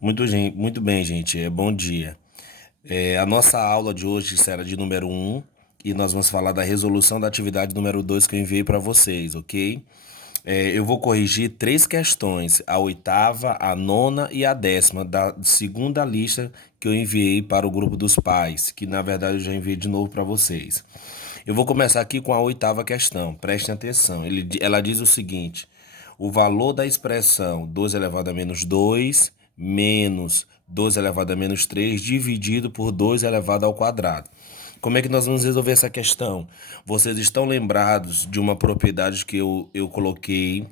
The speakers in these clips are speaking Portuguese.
Muito bem, gente. Bom dia. A nossa aula de hoje será de número um e nós vamos falar da resolução da atividade número 2 que eu enviei para vocês, ok? Eu vou corrigir três questões, a oitava, a nona e a décima, da segunda lista que eu enviei para o grupo dos pais, que na verdade eu já enviei de novo para vocês. Eu vou começar aqui com a oitava questão, prestem atenção. Ela diz o seguinte: o valor da expressão 2 elevado a menos 2 menos 2 elevado a menos 3 dividido por 2 elevado ao quadrado. Como é que nós vamos resolver essa questão? Vocês estão lembrados de uma propriedade que eu coloquei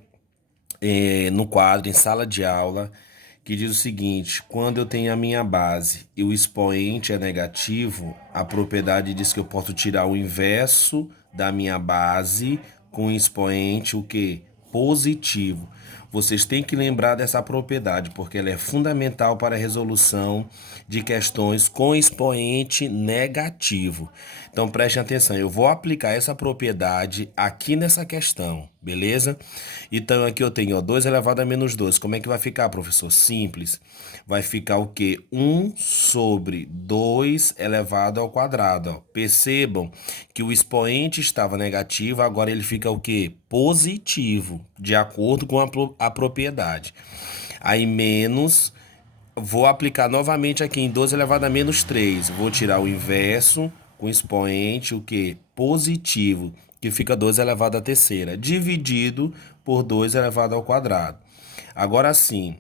no quadro, em sala de aula, que diz o seguinte: quando eu tenho a minha base e o expoente é negativo, a propriedade diz que eu posso tirar o inverso da minha base com o expoente o quê? Positivo. Vocês têm que lembrar dessa propriedade, porque ela é fundamental para a resolução de questões com expoente negativo. Então prestem atenção, eu vou aplicar essa propriedade aqui nessa questão, beleza? Então aqui eu tenho 2 elevado a menos 2. Como é que vai ficar, professor? Simples. Vai ficar o quê? 1 sobre 2 elevado ao quadrado. Ó. Percebam que o expoente estava negativo, agora ele fica o quê? Positivo, de acordo com a propriedade. Aí menos, vou aplicar novamente aqui em 2 elevado a menos 3. Vou tirar o inverso com expoente, o que? Positivo, que fica 2 elevado à terceira, dividido por 2 elevado ao quadrado. Agora sim,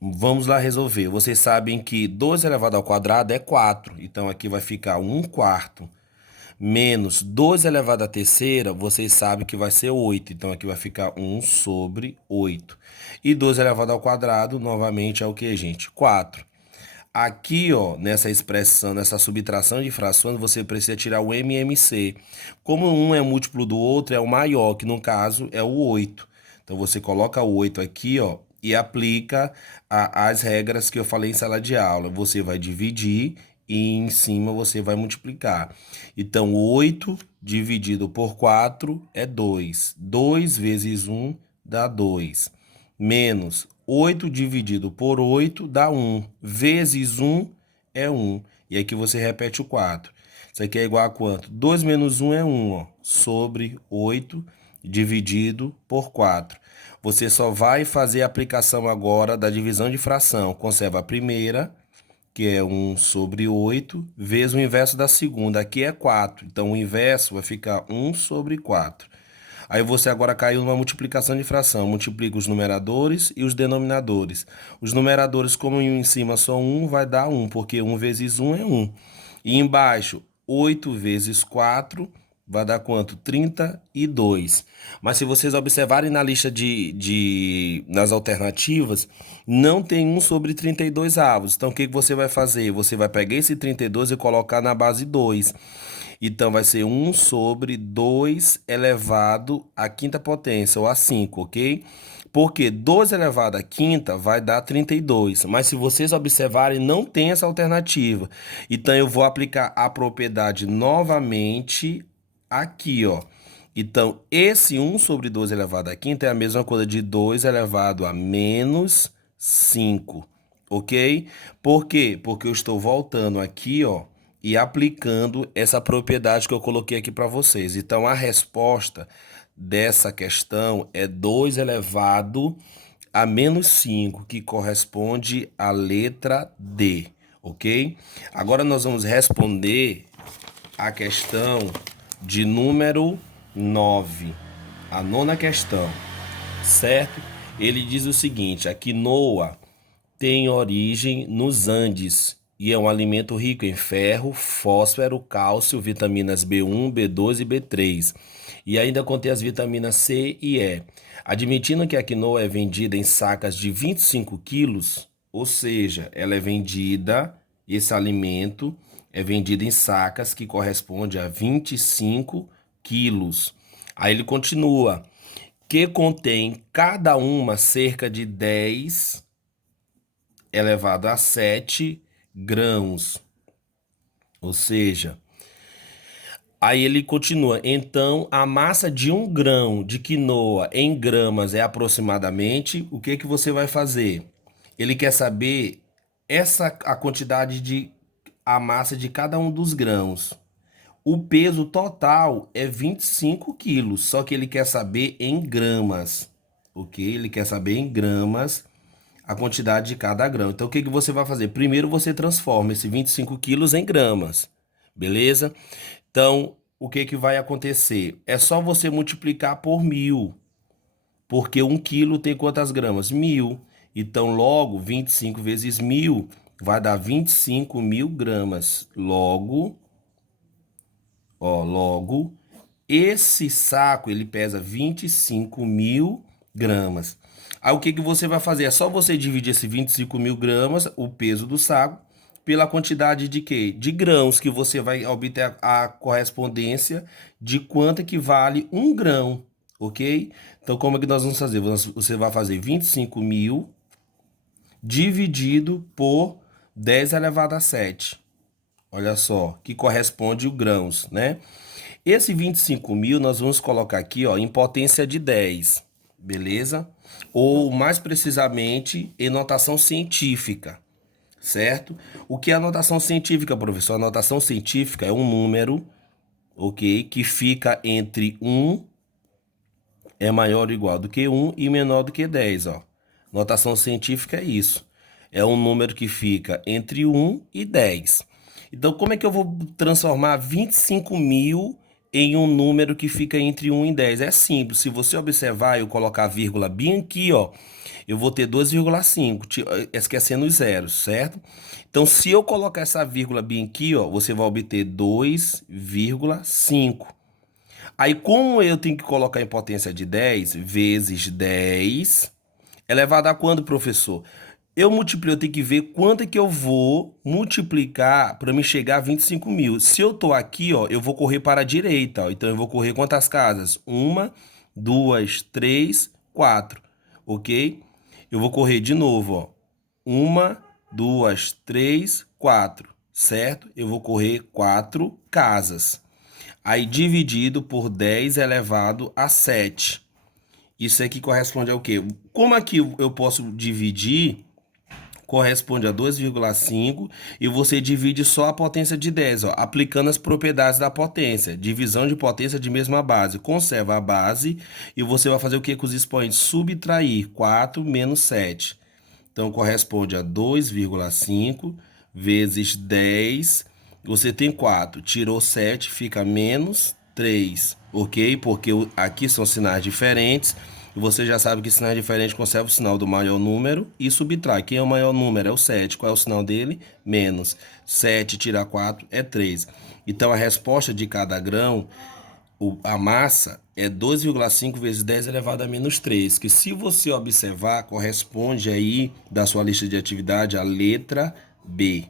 vamos lá resolver. Vocês sabem que 2 elevado ao quadrado é 4, então aqui vai ficar 1 quarto menos 2 elevado à terceira, vocês sabem que vai ser 8. Então, aqui vai ficar 1 sobre 8. E 2 elevado ao quadrado, novamente, é o que, gente? 4. Aqui, ó, nessa expressão, nessa subtração de frações, você precisa tirar o MMC. Como um é múltiplo do outro, é o maior, que no caso é o 8. Então, você coloca o 8 aqui, ó, e aplica as regras que eu falei em sala de aula. Você vai dividir e em cima você vai multiplicar. Então, 8 dividido por 4 é 2. 2 vezes 1 dá 2. Menos 8 dividido por 8 dá 1. Vezes 1 é 1. E aqui você repete o 4. Isso aqui é igual a quanto? 2 menos 1 é 1, ó, sobre 8 dividido por 4. Você só vai fazer a aplicação agora da divisão de fração. Conserva a primeira, que é 1 sobre 8, vezes o inverso da segunda. Aqui é 4. Então, o inverso vai ficar 1 sobre 4. Aí você agora caiu numa multiplicação de fração. Multiplica os numeradores e os denominadores. Os numeradores, como em cima só 1, vai dar 1, porque 1 vezes 1 é 1. E embaixo, 8 vezes 4 vai dar quanto? 32. Mas se vocês observarem na lista nas alternativas, não tem 1 sobre 32 avos. Então, o que você vai fazer? Você vai pegar esse 32 e colocar na base 2. Então, vai ser 1 sobre 2 elevado à quinta potência, ou a 5, ok? Porque 2 elevado à quinta vai dar 32. Mas se vocês observarem, não tem essa alternativa. Então, eu vou aplicar a propriedade novamente aqui, ó. Então, esse 1 sobre 2 elevado à quinta é a mesma coisa de 2 elevado a menos 5, ok? Por quê? Porque eu estou voltando aqui, ó, e aplicando essa propriedade que eu coloquei aqui para vocês. Então, a resposta dessa questão é 2 elevado a menos 5, que corresponde à letra D, ok? Agora nós vamos responder a questão de número 9, a nona questão, certo? Ele diz o seguinte: a quinoa tem origem nos Andes e é um alimento rico em ferro, fósforo, cálcio, vitaminas B1, B2 e B3. E ainda contém as vitaminas C e E. Admitindo que a quinoa é vendida em sacas de 25 quilos, ou seja, ela é vendida, esse alimento é vendido em sacas que corresponde a 25 quilos. Aí ele continua, que contém cada uma cerca de 10 elevado a 7 grãos. Ou seja, aí ele continua. Então, a massa de 1 grão de quinoa em gramas é aproximadamente. O que que você vai fazer? Ele quer saber a quantidade a massa de cada um dos grãos. O peso total é 25 quilos, só que ele quer saber em gramas, ok? Ele quer saber em gramas a quantidade de cada grão. Então, o que que você vai fazer? Primeiro, você transforma esse 25 quilos em gramas, beleza? Então, o que que vai acontecer? É só você multiplicar por 1.000, porque 1 quilo tem quantas gramas? 1.000. Então, logo, 25 vezes 1.000 vai dar 25.000 gramas. Logo, esse saco ele pesa 25.000 gramas. Aí o que que você vai fazer? É só você dividir esse 25.000 gramas, o peso do saco, pela quantidade de quê? De grãos, que você vai obter a correspondência de quanto que vale um grão, ok? Então, como é que nós vamos fazer? Você vai fazer 25.000 dividido por 10 elevado a 7. Olha só, que corresponde o grãos, né? Esse 25.000 nós vamos colocar aqui, ó, em potência de 10, beleza? Ou mais precisamente em notação científica, certo? O que é a notação científica, professor? A notação científica é um número, ok? Que fica entre 1 é maior ou igual do que 1 e menor do que 10, ó. Notação científica é isso. É um número que fica entre 1 e 10. Então, como é que eu vou transformar 25.000 em um número que fica entre 1 e 10? É simples. Se você observar, eu colocar a vírgula bem aqui, ó, eu vou ter 2,5, esquecendo os zeros, certo? Então, se eu colocar essa vírgula bem aqui, ó, você vai obter 2,5. Aí, como eu tenho que colocar em potência de 10 vezes 10 elevado a quando, professor? Eu tenho que ver quanto é que eu vou multiplicar para me chegar a 25.000. Se eu tô aqui, ó, eu vou correr para a direita, ó. Então, eu vou correr quantas casas? 1, 2, 3, 4, ok? Eu vou correr de novo, ó. 1, 2, 3, 4, certo? Eu vou correr 4 casas. Aí dividido por 10 elevado a 7. Isso aqui corresponde ao quê? Como aqui eu posso dividir, corresponde a 2,5 e você divide só a potência de 10, ó, aplicando as propriedades da potência. Divisão de potência de mesma base. Conserva a base e você vai fazer o que com os expoentes? Subtrair 4 menos 7. Então, corresponde a 2,5 vezes 10. Você tem 4. Tirou 7, fica menos 3. Ok? Porque aqui são sinais diferentes. E você já sabe que sinais diferentes conserva o sinal do maior número e subtrai. Quem é o maior número? É o 7. Qual é o sinal dele? Menos. 7 tirar 4 é 3. Então, a resposta de cada grão, a massa é 2,5 vezes 10 elevado a menos 3, que se você observar, corresponde aí da sua lista de atividade a letra B,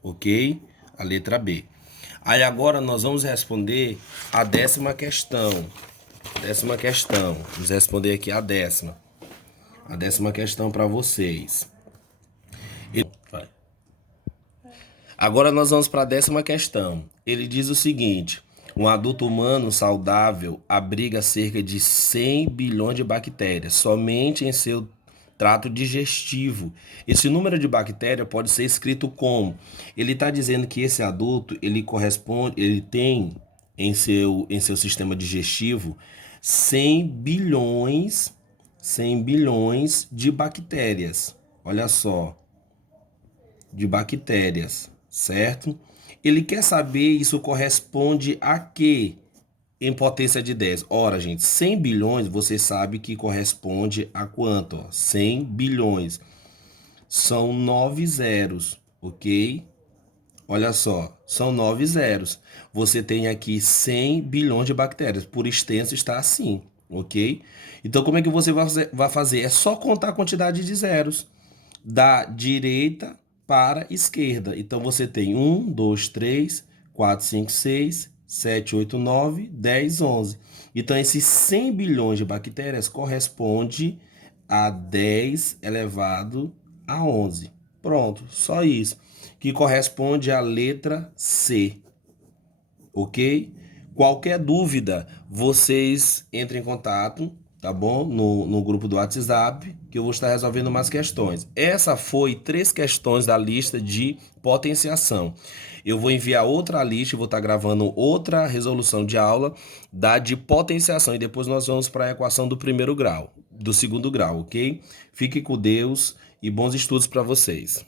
ok? A letra B. Aí agora nós vamos responder a 10ª questão. 10ª questão. Vamos responder aqui a 10ª. A 10ª questão para vocês. Agora nós vamos para a 10ª questão. Ele diz o seguinte: um adulto humano saudável abriga cerca de 100 bilhões de bactérias somente em seu trato digestivo. Esse número de bactérias pode ser escrito como? Ele está dizendo que esse adulto, ele tem em seu sistema digestivo 100 bilhões de bactérias. Olha só, de bactérias, certo? Ele quer saber isso corresponde a quê em potência de 10. Ora, gente, 100 bilhões você sabe que corresponde a quanto? Ó? 100 bilhões. São 9 zeros, ok? Olha só, são 9 zeros. Você tem aqui 100 bilhões de bactérias. Por extenso está assim, ok? Então, como é que você vai fazer? É só contar a quantidade de zeros da direita para a esquerda. Então, você tem 1, 2, 3, 4, 5, 6, 7, 8, 9, 10, 11. Então, esses 100 bilhões de bactérias corresponde a 10 elevado a 11. Pronto, só isso. Que corresponde à letra C. Ok? Qualquer dúvida, vocês entrem em contato tá bom? No grupo do WhatsApp, que eu vou estar resolvendo mais questões. Essa foi 3 questões da lista de potenciação. Eu vou enviar outra lista e vou estar gravando outra resolução de aula da de potenciação e depois nós vamos para a equação do primeiro grau, do segundo grau, ok? Fique com Deus e bons estudos para vocês.